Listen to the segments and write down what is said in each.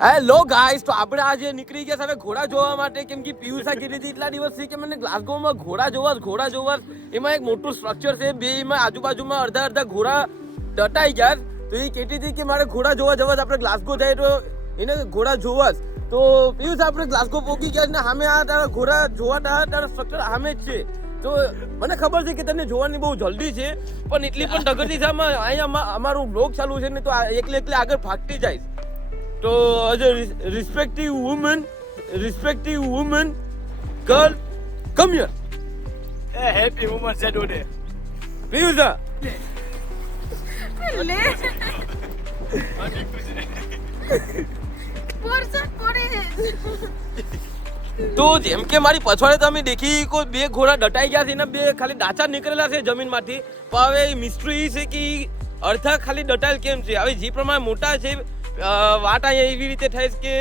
Hello guys, તો આપણે આજે નીકળી ગયા હવે ઘોડા જોવા માટે, કેમ કે પિયુષા કીધી હતી એટલા દિવસથી કે મને ગ્લાસગોમાં ઘોડા જોવા. એમાં એક મોટું સ્ટ્રક્ચર છે, બેમાં આજુબાજુમાં અડધા ઘોડા દટાઈ ગયા. તો એ કહેતી હતી કે મારે ઘોડા જોવા જવા, આપણે ગ્લાસગો જાય તો એને ઘોડા જોવા. તો પિયુષ આપણે ગ્લાસગો પહોંચી ગયા ને સામે આ તારા ઘોડા જોવા તારા સ્ટ્રક્ચર સામે જ છે. તો મને ખબર છે કે તને જોવાની બહુ જલ્દી છે, પણ એટલી પણ ડગરથી છે. અહીંયા અમારું બ્લોગ ચાલુ છે ને, તો એકલે આગળ ભાગતી જાય. તો as a respective woman, girl, come here. Hey, happy Women's Day today. Piyusha. લે પરસન પડે. તો જેમ કે મારી પછવાડે તમે દેખી કોઈ બે ઘોડા દટાઈ ગયા છે ને બે ખાલી ડાચા નીકળેલા છે જમીનમાંથી. પણ હવે મિસ્ટ્રી છે કે અડધા ખાલી દટાયેલ કેમ છે. હવે જે પ્રમાણે મોટા છે વાત અહીંયા એવી રીતે થાય કે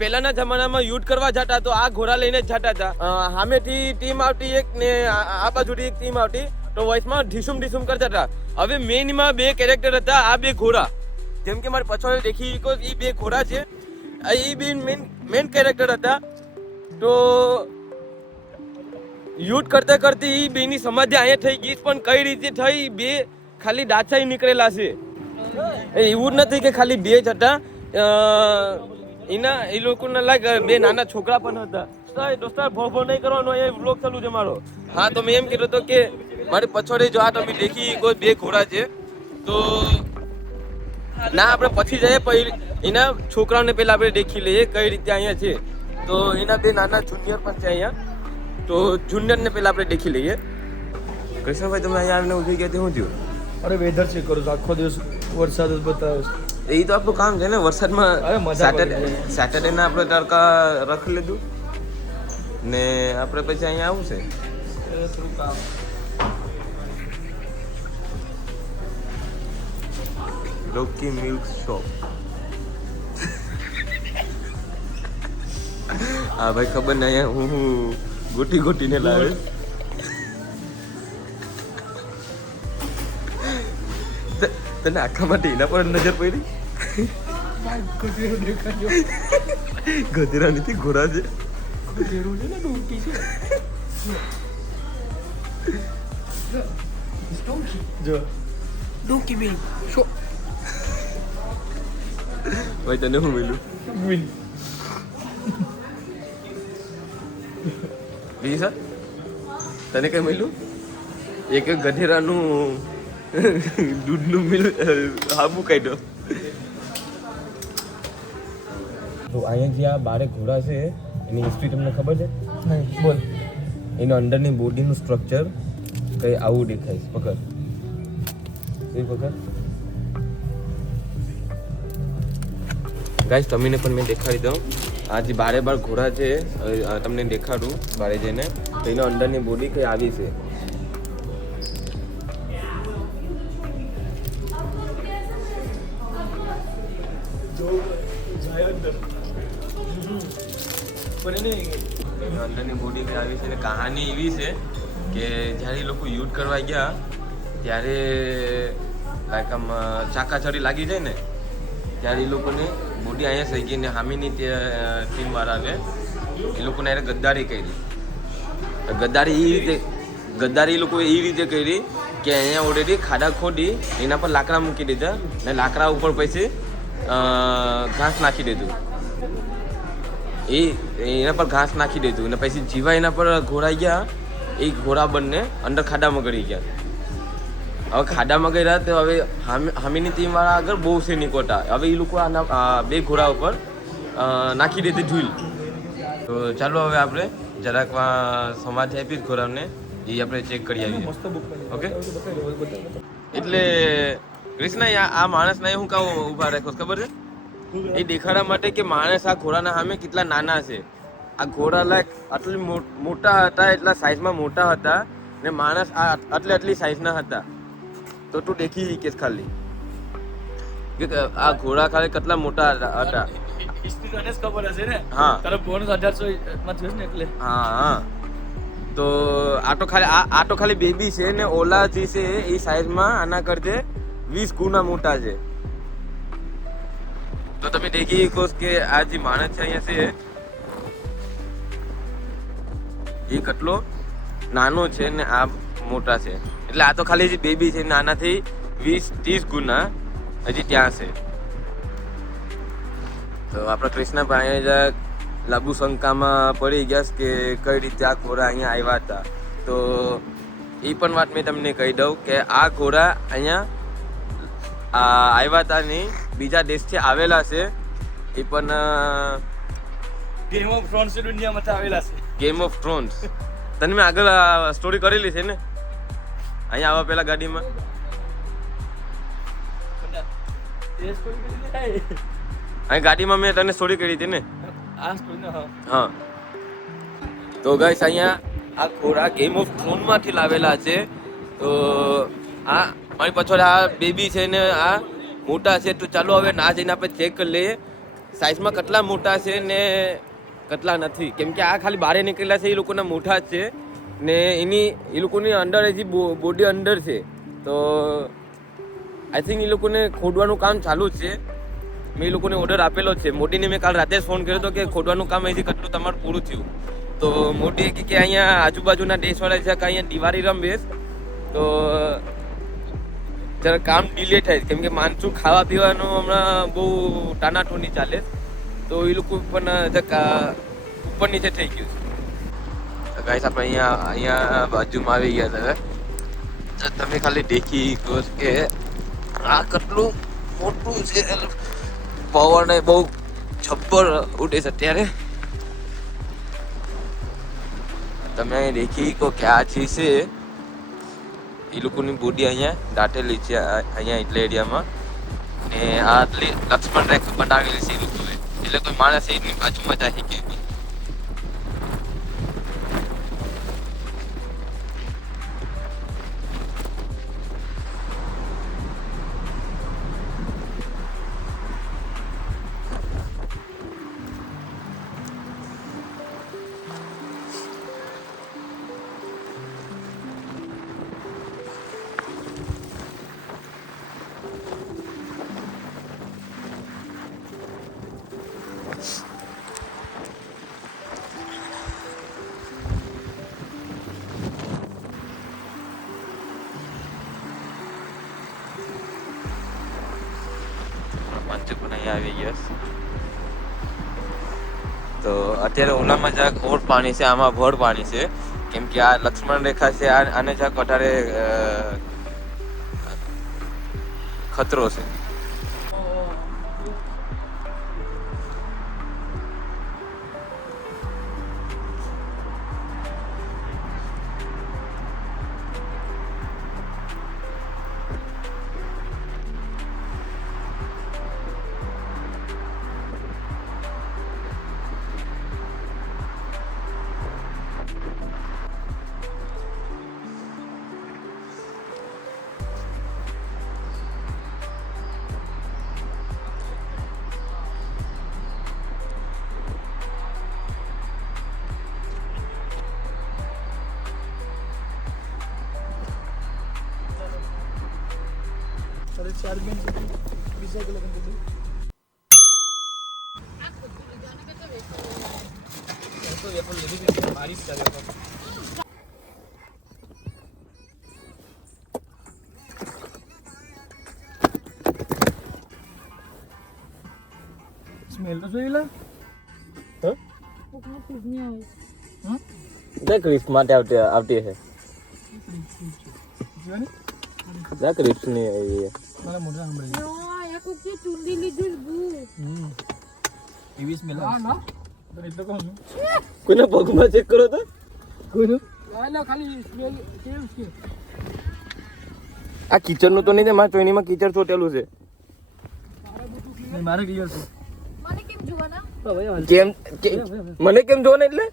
પહેલાના જમાનામાં યુદ્ધ કરવા જતા તો આ ઘોડા લઈને જ જતા હતા. સામેથી ટીમ આવતી એક ને આ બાજુથી એક ટીમ આવતી, તો વોઇસમાં ઢીસુમ કરતા હતા. હવે મેઇનમાં બે કેરેક્ટર હતા, આ બે ઘોડા. જેમ કે મારી પછવાડે દેખી એ બે ઘોડા છે, એ બે મેઇન કેરેક્ટર હતા. તો યુદ્ધ કરતે એ બેની સમાધિ અહીંયા થઈ ગઈ, પણ કઈ રીતે થઈ બે ખાલી ડાચા નીકળેલા છે. એવું જ નથી કે ખાલી બે જ હતા, એ લોકોના લાગે બે નાના છોકરા પણ હતા. દોસ્તાર ભો નહીં કરવાનો, એ વ્લોગ ચાલુ છે મારો. હા, તો મેં એમ કીધું હતો કે મારી પછોડે જો આ તમે દેખી કોઈ બે ઘોડા છે, તો ના આપણે પછી જઈએ પછી એના છોકરાઓને પહેલા આપણે દેખી લઈએ કઈ રીતે અહીંયા છે. તો એના બે નાના જુનિયર પણ છે અહીંયા, તો જુનિયરને પહેલા આપણે દેખી લઈએ. કૃષ્ણભાઈ, તમે અહીંયા આવીને ઉભી ગયા શું થયું? અરે વેધર ચેક કરું છું, આખો દિવસ વરસાદ જ બતાવે છે. એ તો આપણું કામ છે ને, વરસાદમાં સેટરડે ના આપણે તડકા રખી લીધું ને આપણે પછી અહીંયા આવું છે. થોડું કામ. Lockie milk shop. હા ભાઈ, ખબર ને અહીંયા હું ગોટીને લાવે. તને આખા માટે એના પર નજર પડી? ગધેરા નથી, ઘોડા છે. ભાઈ તને શું મળ્યું? બીજી તને કઈ મળ્યું? એક ગધેરાનું દૂધનું હાબુ કાઢ્યો. તો અહીંયા જે આ બારે ઘોડા છે એની હિસ્ટ્રી તમને ખબર છે? નહીં, બોલ. એનો અંદરની બોડીનું સ્ટ્રક્ચર કંઈ આવું દેખાય છે. પકડ ગાઈસ, તમને પણ મેં દેખાડી દઉં. આ જે બારે ઘોડા છે તમને દેખાડું બારે જઈને. તો એનો અંદરની બોડી કંઈ આવી છે. અંદરની બોડી કંઈ આવી છે ને કહાની એવી છે કે જ્યારે એ લોકો યુદ્ધ કરવા ગયા ત્યારે લાઈક આમ ચાકાચડી લાગી જાય ને, ત્યારે એ લોકોની બોડી અહીંયા થઈ ગઈ ને હામીની ટીમ વાળાને એ લોકોને એને ગદ્દારી કરી. ગદ્દારી એ લોકોએ એ રીતે કરી કે અહીંયા ઓલરેડી ખાડા ખોદી એના પર લાકડા મૂકી દીધા ને લાકડા ઉપર પછી ઘાસ નાખી દીધું. એના પર ઘાસ નાખી દીધું ને પછી જીવા એના પર ઘોડાઈ ગયા. એ ઘોડા બંને અંદર ખાડામાં ગળી ગયા. હવે ખાડામાં ગયા તો હવે હામીની ટીમ વાળા આગળ બહુ સૈનિકો હતા. હવે એ લોકો આના બે ઘોડા ઉપર નાખી દીધી ધૂલ. તો ચાલો હવે આપણે જરાક સમાજ આપી ઘોડાને એ આપણે ચેક કરી આવીએ. ઓકે, એટલે કૃષ્ણ આ માણસને હું કામ ઊભા રાખ્યો ખબર છે? એ દેખાડવા માટે કે માણસ આ ઘોડાના સામે કેટલા નાના છે. આ ઘોડા લાયક આટલી મોટા હતા, એટલા સાઈઝમાં મોટા હતા ને માણસ આટલી સાઈઝના હતા. તો તું દેખી કે ખાલી કે આ ઘોડા ખાલી કેટલા મોટા હતા. ખબર હશે ને? હા, તારો બોનસ 1800 માં થયો ને એટલે. હા. તો આ તો ખાલી બેબી છે ને ઓલા જે છે એ સાઈઝમાં આના કરતે 20 ગુણા મોટા છે. તો તમે દેખી શકો કે આ જે માણસ છે અહીંયા છે એ કેટલો નાનો છે ને આ મોટા છે. એટલે આ તો ખાલી જે બેબી છે નાનાથી 20-30 ગુના હજી ત્યાં છે. તો આપણા કૃષ્ણભાઈ લાંબુ શંકામાં પડી ગયા કે કઈ રીતે આ ઘોડા અહીંયા આવ્યા હતા. તો એ પણ વાત મેં તમને કહી દઉં કે આ ઘોડા અહીંયા આવ્યા હતા નહીં, બીજા દેશથી આવેલા છે. એ પણ ગેમ ઓફ થ્રોન્સ દુનિયામાંથી આવેલા છે. ગેમ ઓફ થ્રોન્સ તને મેં આગળ સ્ટોરી કરેલી છે ને અહીંયા આવવા પેલા ગાડીમાં. અહીં ગાડીમાં મેં તને સ્ટોરી કરી હતી ને. આ સ્ટોરી હા. તો ગાઈસ અહીંયા આ ઘોડા ગેમ ઓફ થ્રોન માંથી લાવેલા છે. તો આ મારી પાછળ આ બેબી છે ને આ મોટા છે. તો ચાલો હવે ના જઈને આપણે ચેક કરી લઈએ સાઈઝમાં કેટલા મોટા છે ને કેટલા નથી. કેમ કે આ ખાલી બહાર નીકળેલા છે એ લોકોના મોટા જ છે ને એ લોકોની અંડર હજી બોડી અંડર છે. તો આઈ થિંક એ લોકોને ખોદવાનું કામ ચાલુ જ છે. મેં એ લોકોને ઓર્ડર આપેલો છે. મોદીને મેં કાલ રાતે જ ફોન કર્યો હતો કે ખોદવાનું કામ અહીંથી કેટલું તમારું પૂરું થયું. તો મોદીએ કે અહીંયા આજુબાજુના દેશવાળા છે કે અહીંયા દિવાળી રમવેશ તો જરા કામ ડિલે થાય કેમ કે માણસું ખાવા પીવાનું હમણાં બહુ ટાનાટોની ચાલે. તો એ લોકો પણ ઉપર નીચે થઈ ગયું છે. ગાઈસ આપણે અહીંયા બાજુમાં આવી ગયા હતા. તમે ખાલી દેખી કે આ કેટલું મોટું છે. પવન બહુ જબ્બર ઉડે છે અત્યારે. તમે અહીં દેખી કો કે આ ચીજ છે એ લોકોની બોડી અહીંયા દાટેલી છે અહીંયા એટલે એરિયામાં. ને આ આટલી લક્ષ્મણ રેખા બનાવેલી છે એ લોકોએ. એટલે કોઈ માણસ એની બાજુમાં જાય કે મંચ પણ અહીંયા આવી ગયા. તો અત્યારે ઓલામાં જરાક ઓર પાણી છે, આમાં ભર પાણી છે કેમ કે આ લક્ષ્મણ રેખા છે. આને જરાક વધારે ખતરો છે. સ્મેલ તો જોઈ લે. ક્રિસ્પ માટે આવતી છે. ક્રિસ્પ ની આવી મને મોઢા સાંભળી No, ya cookie chundi લીધું બુ. એવી સ્મેલ આવે તો એટલે કહું છું. કોઈના પગમાં ચેક કરો તો કોઈનું ના ખાલી સ્મેલ કેવું છે. આ કિચન નું તો નહીં, મારા ચોઈનીમાં કિચડ ચોટેલું છે. મારે ક્લિયર છે. મને કેમ જોવાના? કેમ મને કેમ જોવા ને એટલે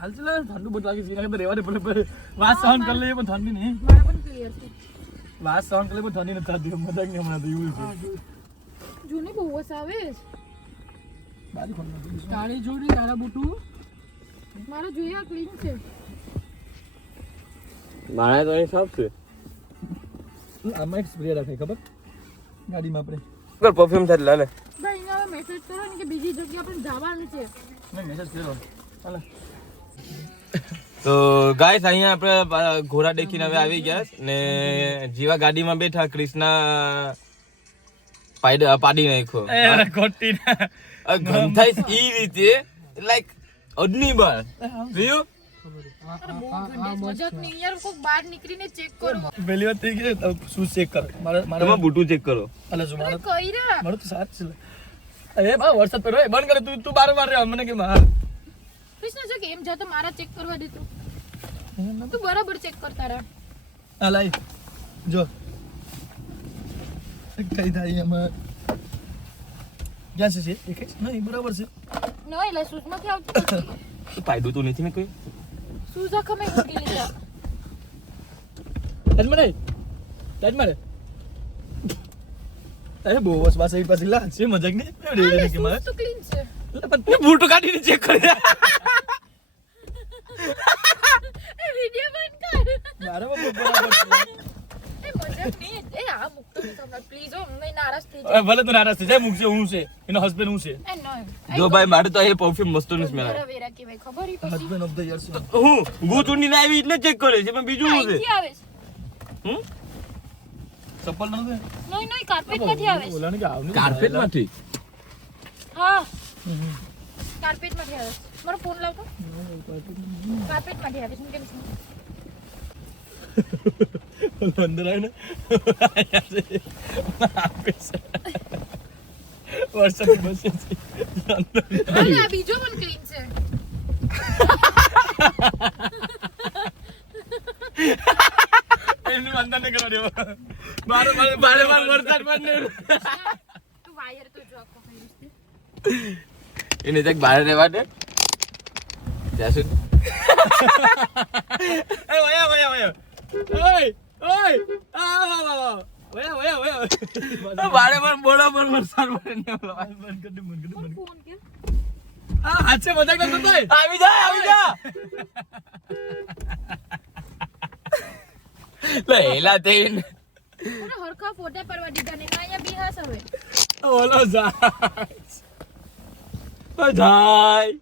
હાલ ચાલે ઠંડુ બહુ લાગે છે. એના રેવા દે ભલે વાત સહન કરી લઈએ પણ ઠંડી નહીં. મારે પણ ક્લિયર છે. વાત સહન કરી લે પણ ઠંડી નથી થતી. મજાક નહીં હમણાં એવું છે. જૂની બહુ વસ આવે છે. બારી ખોલ નાખી. તાળી જોડી તારા બુટુ મારે જોઈએ આ ક્લીન છે. મારા તો અહીં સાફ છે. આમાં એક સ્પ્રે રાખે ખબર ગાડીમાં આપણે પરફ્યુમ થાય લે ભાઈ અહીંયા મેસેજ કરો ને કે બીજી જગ્યાએ પણ જવાનું છે. મેં મેસેજ કર્યો ચાલો. તો ગાઈસ અહીંયા આપણે ઘોડા દેખીને હવે આવી ગયા ને જીવા ગાડીમાં બેઠા ક્રિષ્ના પાડી નાખ્યો એ ખોટી ના ગંધાઈસ ઈ રીતે લાઈક અગ્નિબળ જોયું અરે બહુ ગંદી મજાક નહીં યાર, કોક બહાર નીકળીને ચેક કરો. પહેલી વાત થઈ ગઈ શું ચેક કર તમે બુટું ચેક કરો અલે જો અરે કઈરા મારું તો સાથ છે. એ બા વરસાદ પડ્યો બંધ કરે તું બાર રે મને કે માર કૃષ્ણ જો કે એમ જા તો મારા ચેક કરવા દે તું. તું બરાબર ચેક કરતા રહે. આ લાઈ જો કઈ થાય એમાં ક્યાં છે દેખાય છે નહીં બરાબર છે નહીં એટલે સૂઝમાંથી આવતું પાયડું તો નથી ને કોઈ સૂઝા ખમે મૂકી લીધા. તાજ મારે અરે બહુ બસ બસ એક પાછી લા છે મજાક નહીં અરે સૂઝ તો ક્લીન છે. બૂટો કાઢીને ચેક કરી એ વિડિયો બંધ કર. મારે બરાબર છે એ મજાક નહીં. એ આ મુકતો નહીં તમને પ્લીઝ. હું નારાજ થઈ અરે ભલે તું નારાજ થઈ જાય મૂકશે હું છે એનો હસબન્ડ હું છે જાય. એ નહીં. જો ભાઈ મારે તો એ પરફ્યુમ મસ્ત નું સ્મેલ આવે મારા વેરા કેવાય ખબર ઈ પછી હસબન્ડ ઓફ ધ યર છે હું ગુ ચૂંડીને આવી એટલે ચેક કરે છે પણ બીજું શું છે અહીંથી આવે છે. હમ ચપ્પલ નથી નહીં કાર્પેટમાંથી આવે છે. ઓલાને કે આવની કાર્પેટમાંથી હા કાર્પેટમાંથી આવે છે. મારો ફોન લાવતો. કાર્પેટમાંથી આવે છે. હું કેમ છું અંદર આવે ને આપે છે વરસાદ બસે છે અરે આ બીજો પણ ક્લીન છે. એની અંદર ને કરો દેવો બારે વરસાદ બંને તું વાયર તો જો આખો ફેરસ છે. એને તક બહાર રહેવા દે ત્યાં સુધી એ વયા ઓય બારે પર બરાબર વરસાદ પડે ને ફોન કે હાથે મજાક ન કરતો આવી જા લે એલા તેન અરે હરખા ફોટા પરવા દીધા ને અહીંયા બિહાસ હવે. ઓલો જાય બધાય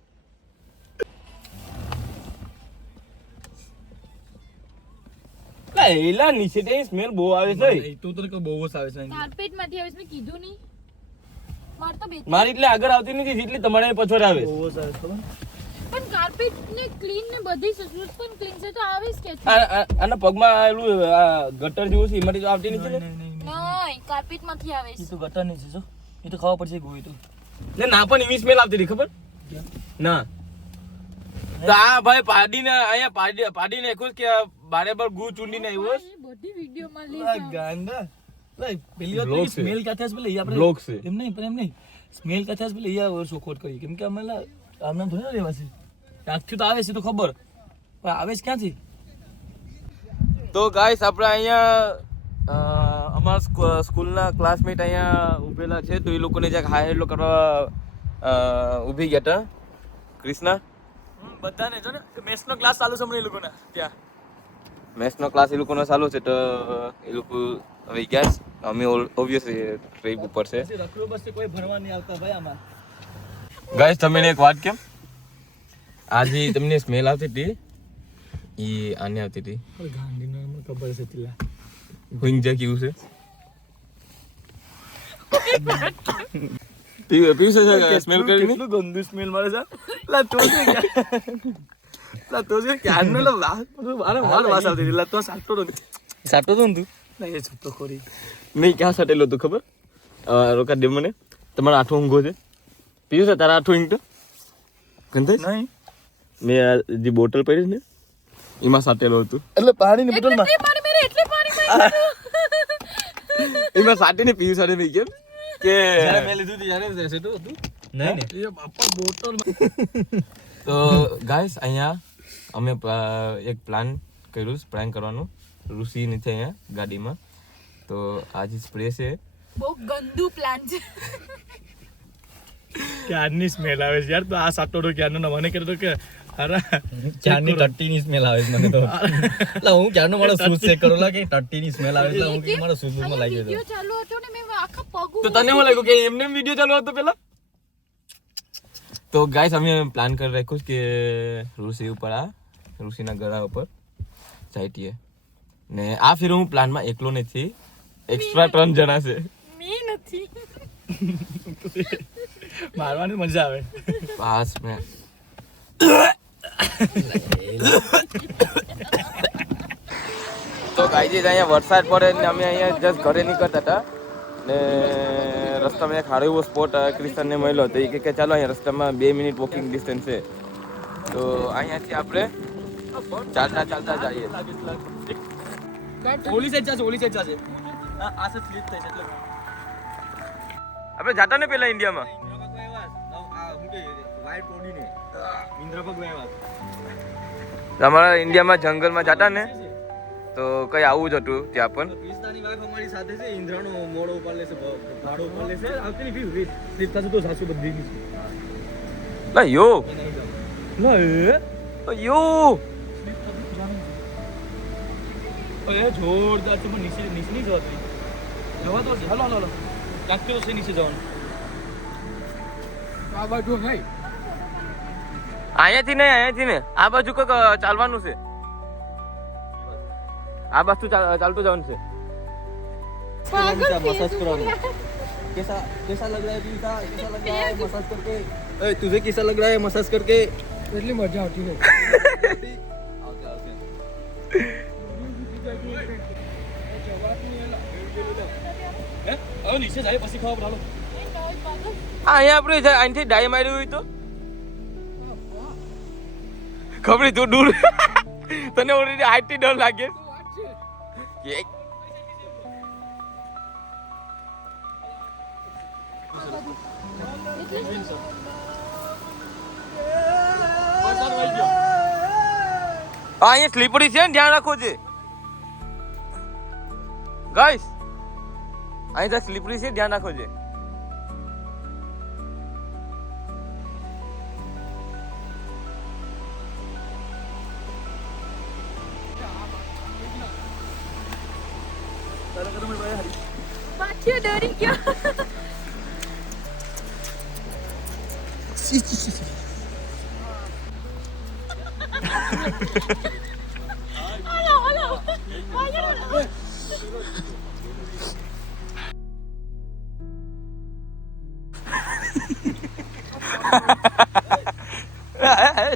લે એલા નીચે તે સ્મેલ બહુ આવે છે તું તો બહુ જ આવે છે કાર્પેટમાંથી આવે છે. મેં કીધું નહીં. માર તો બે મારી એટલે આગળ આવતી નથી જેટલી તમારે પછોડ આવે બહુ જ આવે ખબર પણ કાર્પેટ ને ક્લીન ને બધી સસુસ પણ ક્લીન છે તો આવે જ કે છે. આના પગમાં આવેલું આ ગટર જેવું છે એમાંથી તો આવતી નથી ને નહીં કાર્પેટમાંથી આવે એ છે. તો ગટર નહીં છે જો એ તો ખાવા પડશે ગોઈ તો ને ના પણ એવી સ્મેલ આવતી હતી ખબર ના તો આ ભાઈ પાડીને અહીંયા પાડીને નાખ્યું કે બારે બાર ગુ ચૂંડીને આવ્યો એ બધી વિડિયોમાં લે આ ગાંડા લાઈ પેલી Vlog વાત છે. સ્મેલ કાથે છે પેલે આપણે Vlog છે. એમ નહીં સ્મેલ કાથે છે પેલે અહીંયા શોખોટ કરી કેમ કે અમે આમના થોડી ના રહેવા છે ત્યાંથી તો આવે છે તો ખબર પણ આવે છે ક્યાંથી તો ગાઈસ આપણે અહીંયા અમારા સ્કૂલના ક્લાસમેટ અહીંયા ઉભેલા છે તો એ લોકોને જ્યાં હાય હેલો કરવા ઊભી ગયા હતા ક્રિષ્ના બધાને જો ને મેથ્સનો ક્લાસ ચાલુ છે એ લોકોના ત્યાં મેથ્સનો ક્લાસ એ લોકોનો ચાલુ છે તો એ લોકો હવે ગયા છે. અમે ઓબ્વિયસલી ટ્રેપ ઉપર છે પછી રખડો બસ કોઈ ભણવા નહીં આવતા ભાઈ આમાં ગાઈસ તમને એક વાત કેમ આજે તમને સ્મેલ આવતી હતી એ આને આવતી હતી ગાંધીનો મને ખબર છે તિલા હુંગ જે કેવું છે પીવું છે સ્મેલ કરીને કેટલું ગંદુ સ્મેલ મારે છે લા તો છે લા તો છે ક્યાં નો લા વાર વાસ આવતી હતી લા તો સાટતો નથી સાટો તો ને તું નહીં એ છૂટો ખોરી નહીં ક્યાં સાટેલો તું ખબર રોકા દે મને તમારા આઠો ઊંઘો છે પીવું છે તારા આઠો ઊંઘ તો ગંધાય નહીં મેં આ જે બોટલ પડી ને એમાં સાટેલો હતું એટલે પાણીની બોટલમાં એટલે પાણી મેં એમાં સાટીને પીવું સાથે મેં કેમ કે જ્યારે મેં લીધું હતું ત્યારે છે તો હતું નહીં ને એ બાપા બોટલ તો ગાઈસ અહીંયા અમે એક પ્લાન કર્યું પ્લાન કરવાનું ઋષિ નથી અહીંયા ગાડીમાં તો આજે સ્પ્રે છે બહુ ગંદુ પ્લાન છે. ક્યારની સ્મેલ આવે છે યાર તો આ સાટોડો ક્યારનો મને કહેતો કે અરે ક્યારની ટટ્ટીની સ્મેલ આવે છે મને તો એટલે હું ક્યારનો મારો શૂઝ ચેક કરું લા કે ટટ્ટીની સ્મેલ આવે છે હું કે મારો શૂઝમાં લાગી ગયો વિડિયો ચાલુ હતો ને મેં આખા પગ તો તને શું લાગ્યું કે એમને વિડિયો ચાલુ હતો પેલા તો ગાઈસ અમે પ્લાન કરી રાખ્યું છે કે ઋષિ ઉપર ઋષિના ગળા ઉપર જાઈટીએ ને આ ફેર હું પ્લાનમાં એકલો નથી, એક્સ્ટ્રા 3 જણા છે. મી નથી. મારવાની મજા આવે. બસ મે તો ગાઈસ અહીંયા વરસાદ પડે ને અમે અહીંયા જસ્ટ ઘરે નીકળતા હતા ને રસ્તામાં એક સારો એવો સ્પોટ ક્રિસ્ટનને મળ્યો હતો. એ કે ચાલો અહીંયા રસ્તામાં 2 મિનિટ વોકિંગ ડિસ્ટન્સ છે, તો અહીંયાથી આપણે ચાલતા જઈએ. ઓલી સાઈડ જશે. આ સે સ્લીપ થાય છે એટલે આપણે જાતા ને પેલા ઇન્ડિયામાં તમારા ઇન્ડિયામાં જંગલમાં જાતા ને તો કઈ આવું જ હતું ત્યાં પણ. ક્રિસ્તાની વાઈફ અમારી સાથે છે. ઇન્દ્રાનો મોડો ઉપર લેશે, ભાડો ઉપર લેશે. આવતી ની ફી સ્લીપ થશે તો સાસુ બધી ગઈ લા યો ના યો એ જોરદાર છે, પણ નીચે નહીં જવાતું. જવા તો છે. હાલો કાંકી તો છે નીચે જવાનું. આ બાજુ નહીં, અહીંયાથી ને આ બાજુ કંઈક ચાલવાનું છે. આ બાજુ ચાલતું જવાનું છે. पागल मसाज करो. फेस कैसा कैसा लग रहा है पीसा? कैसा लग रहा है मसाज करके? ए तुझे कैसा लग रहा है मसाज करके? એટલી મજા આવતી નહીં. હવે નીચે જાય પછી ખાવા ચાલો. અહીંયા આપણે અહીંથી ડાય માર્યું હોય તો ખબર તું દૂર તને ઓલરેડી હાઈટથી ડર લાગે. અહીંયા સ્લીપરી છે ને, ધ્યાન રાખો છે ગાઈસ. અહીંયા સ્લીપરી છે, ધ્યાન રાખો છે. बाकी डरी क्या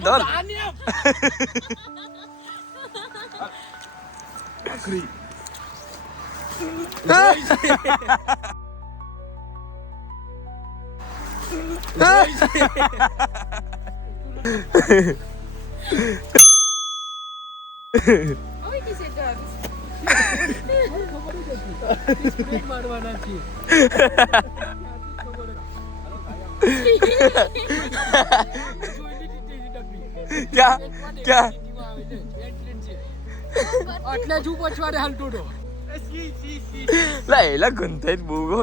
Don. ओए किसे डर મારવાના છે. क्या આટલા જ પછવાડે હાલ ટોટો. લા એલા ગંધાઈ બહુ ગો.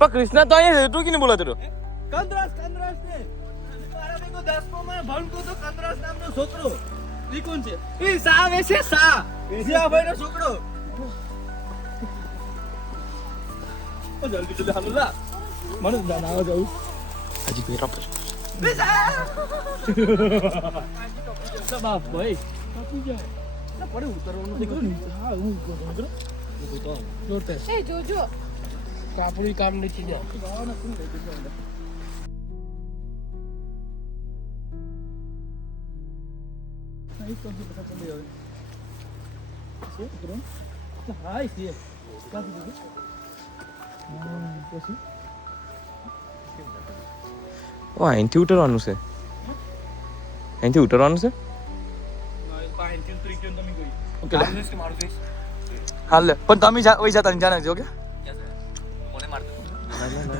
पर कृष्णा तो અહીંયા હેતુ કે નહીં બોલાતો તો કંદરાસ ને મારા દેખો 10મો માં ભણતો તો કંદરાસ નામનો છોકરો. ઈ કોણ છે? ઈ સા વેસે સા વિજયા ભાઈનો છોકરો. ઓ જલ્દી હાલો લા. મને નાવા જાઉં. હજી પેરા પર બાપ ભાઈ કાપી જા. ના પડે ઉતરવાનું દેખો નીચે. હા હું ઉતરો. લોટે ए जोजो કાપડી કામ નથી જા. ઓ અહીંથી ઉતરવાનું છે, અહીંથી ઉતરવાનું છે. હાલ પણ તમે વહી જતા જાણે જો કે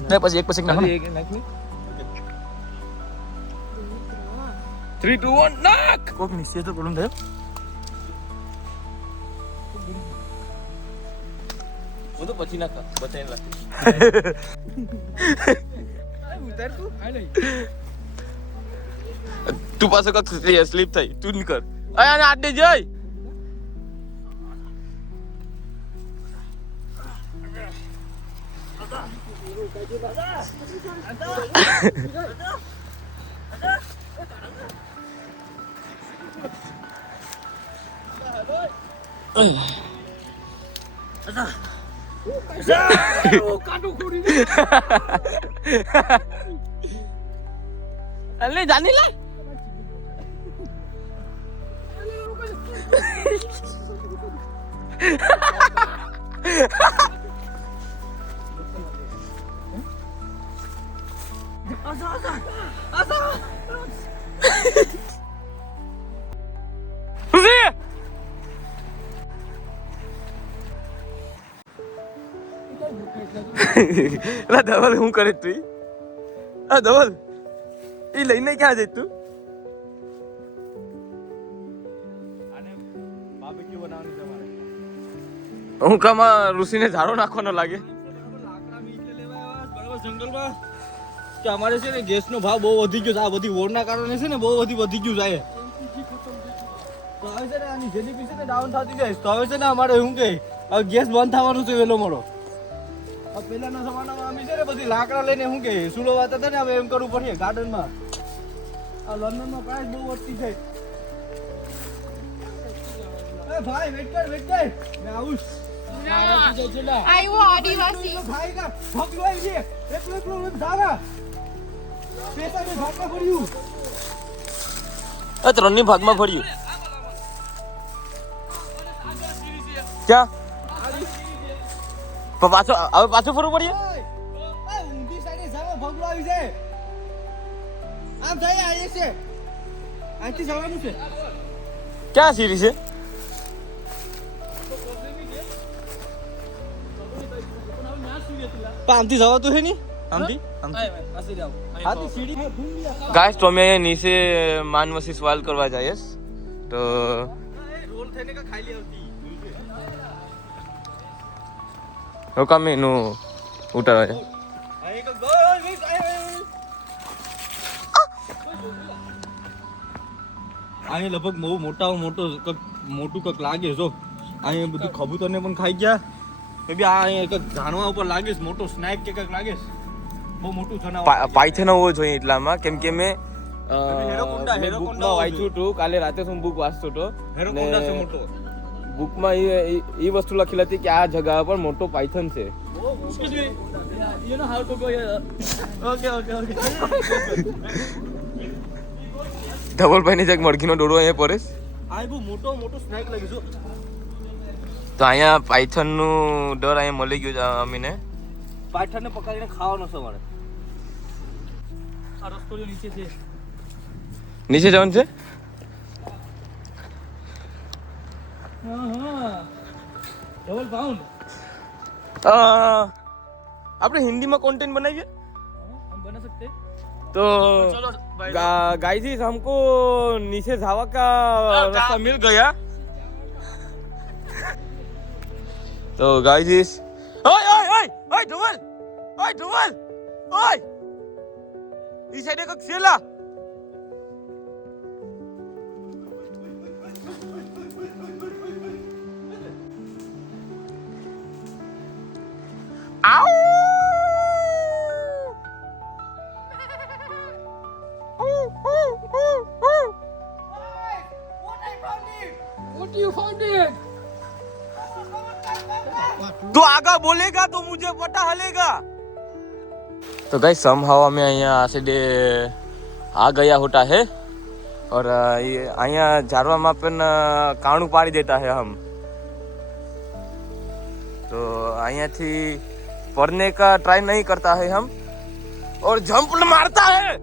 નહીં પછી એક પછી નાખો ને. 3 2 1 નાખ. કોક નીચે તો પ્રોબ્લેમ થયો. હું તો પછી ના બચાઈને રાખીશ. ઉતાર તું આ લઈ તું પાછો કક સ્લીપ થઈ તું નીકળ અય આને આડે જઈ અલે જાની લા અલા ધવલ હું કરે તું આ ધવલ ઈ લઈને ક્યાં જઈ તું આને બાર્બીક્યુ બનાવવાની છે મારે હું કામાં ઋષિને ઝાડો નાખવાનો લાગે લાકડા બી એટલે લેવા આવ્યા બરાબર જંગલમાં કે અમારે છે ને ગેસનો ભાવ બહુ વધી ગયો છે આ બધી વોરના કારણે છે ને બહુ વધી ગયું છે તો હવે છે ને આની જીડીપી છે ને ડાઉન થતી જાય તો હવે છે ને અમારે શું કહે હવે ગેસ બંધ થવાનું છે વહેલો મોડો હવે પહેલાના જમાનામાં અમે છે ને બધી લાકડા લઈને શું કહે સુલો વાતા હતા ને હવે એમ કરવું પડે ગાર્ડનમાં આ લંડનમાં પ્રાઇસ બહુ વધતી છે એ ભાઈ વેટ કર મેં આવું આવ્યો આદિવાસી ભાઈ કા ભગલો આવી છે એકલો સારા પેસા મે ભાગમાં પડ્યું આ ત્રણની ભાગમાં પડ્યું ક્યાં પાછો હવે પાછું ફરવું પડ્યું ઓય ઊંધી સાઈડે સારો ભગલો આવી છે આમ જઈ આવી છે અહીંથી જવાનું છે ક્યાં સીરી છે આમથી જવાતું છે નહીં આમથી હા તો સીડી ગાઈસ તો અમે અહીંયા નીચે માનવસી સવાલ કરવા જઈએ તો રોલ થઈને કા ખાલી આવતી હવે કામ એનું ઉતારવા છે અહીં કા ગોલ વીસ અહીં લગભગ બહુ મોટું કક લાગે જો અહીં બધું કબૂતરને પણ ખાઈ ગયા એ બી આ અહીં કક ઝાડવા ઉપર લાગે છે મોટો સ્નેક કે કક લાગે છે બહુ મોટું જનાવર પાયથન હોવો જોઈએ એટલામાં કેમ કે મેં હેરોકોન્ડા બુકમાં વાંચ્યું હતું કાલે રાતે હું બુક વાંચતો હતો હેરોકોન્ડા છે મોટો બુકમાં એ વસ્તુ લખેલી હતી કે આ જગ્યા પર મોટો પાયથન છે You know how to go here. Okay ધવલભાઈની જગ મરઘીનો દોડો અહીંયા પડે આ બહુ મોટો સ્નેક લાગે જો તો અહીંયા પાયથનનું ડર અહીંયા મળી ગયું છે અમીને પાઠાને પકડીને ખાવાનો છે મારે આ રસ્તો જો નીચે છે નીચે જવાનું છે હા ડબલ પાઉન્ડ આપણે हिंदीમાં कंटेंट बनाइए हम बना सकते हैं तो चलो गाइस हमको नीचे जावा का रास्ता मिल गया तो गाइस ओए ओए ओए ओए धवल ओए इस साइड का सेला आओ What you found it? तू आगा बोलेगा तो मुझे पता हलेगा तो गाइस समहाउ हमें यहाँ से डे आ गया होता है और ये यहाँ झारवा में अपन काणू पाड़ी देता है हम तो यहाँ थी पढ़ने का ट्राई नहीं करता है हम और जंप मारता है